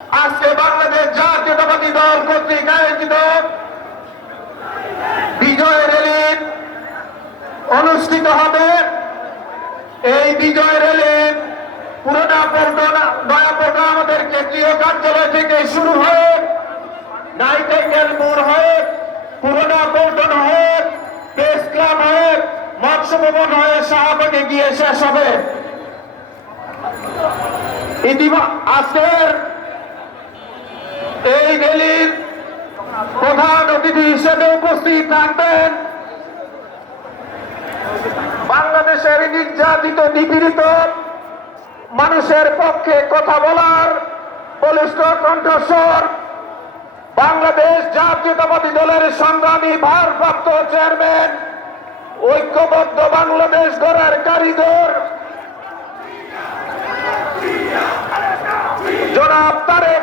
আজকে বাংলাদেশ জাতীয়তাবাদী দল কর্তৃক আয়োজিত বিজয় র্যালি অনুষ্ঠিত হবে। এই বিজয় র্যালি পুরোটা নয়াপল্টন আমাদের কেন্দ্রীয় কার্যালয় থেকে শুরু হয়ে নাইটেঙ্গেল মোড় হয়ে পুরোটা পল্টন হয়ে প্রেস ক্লাব হয়ে মৎস্য ভবন হয়ে শাহবাগে গিয়ে শেষ হবে। আজকের এই র্যালির প্রধান অতিথি হিসেবে উপস্থিত থাকবেন বাংলাদেশের নির্যাতিত নিপীড়িত মানুষের পক্ষে কথা বলার বলিষ্ঠ কণ্ঠস্বর বাংলাদেশ জাতীয়তাবাদী দলের সংগ্রামী ভারপ্রাপ্ত চেয়ারম্যান, ঐক্যবদ্ধ বাংলাদেশ গড়ার কারিগর জনাব তারেক